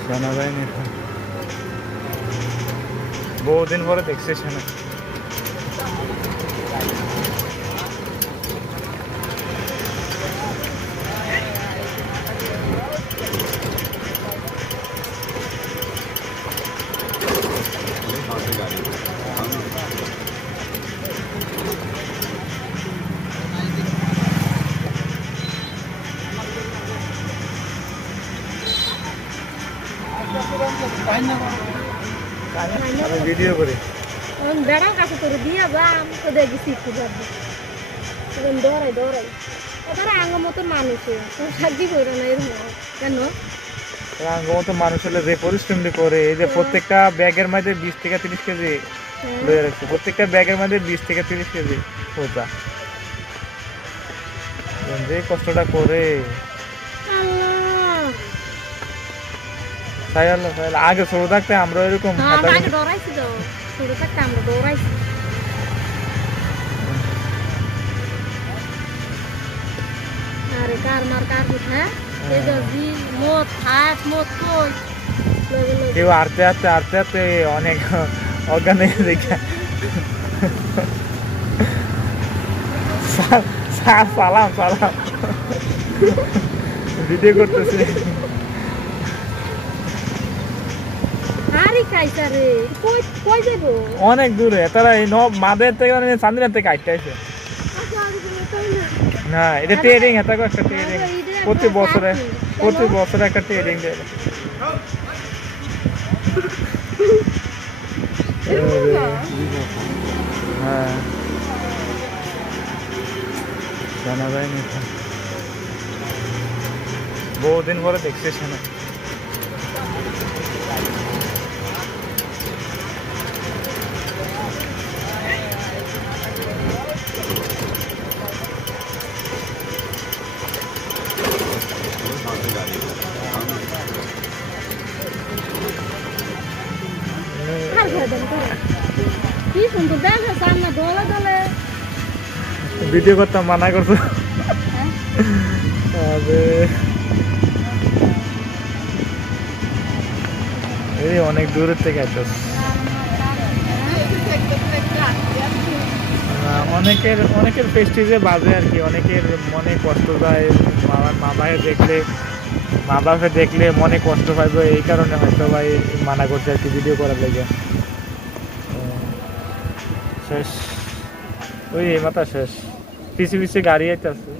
সেনাবাহিনী বহুদিন পরে দেখছে সেনা ভিডিও করে বেড়ার কাছে তোর দিয়া যাম তো দেখি শিখতে যাবো দৌড়াই দৌড়াই ওদের আঙ্গ মতো মানুষ সাহায্য করে না এরকম কেন আঙ্গ মতো মানুষ হলে যে পরিশ্রমটি করে এই যে প্রত্যেকটা ব্যাগের মধ্যে 20 থেকে 30 কেজি লয়ে রাখছে প্রত্যেকটা ব্যাগের মধ্যে 20 থেকে 30 কেজি ওটা যে কষ্টটা করে তাই আগে ছোট থাকতে আমরা এরকম আগে দৌড়াইছি তো ছোট থাকতে আমরা দৌড়াইছি আরে কার মার কার কোথা এই যে মত হাত মত কই কেউ আরতে আরতে অনেক অজ্ঞান হয়ে দেখে সালাম ভিডিও করতেছে অনেক দূরে তারা এই মাদের থেকে চান্দিনার থেকে আইতে আছে না এটা ট্রেডিং এটা একটা ট্রেডিং প্রতি বছরে একটা ট্রেডিং দেয় হ্যাঁ সেনাবাহিনী বহুদিন পরে দেখছে সেনা কি সুন্দর দেখে সামনে দলে দলে ভিডিও করতে মানা করছো এই অনেক দূরের থেকে আসছ অনেকের পেস্টিজে বাজে আর কি অনেকের মনে কষ্ট যায় মা বাপে দেখলে মনে কষ্ট পাইবে এই কারণে হয়তো ভাই মানা করছে আর কি ভিডিও করার লেগে শেষ ওই এই মাথা শেষ পিছিয়ে গাড়ি আইতে আছে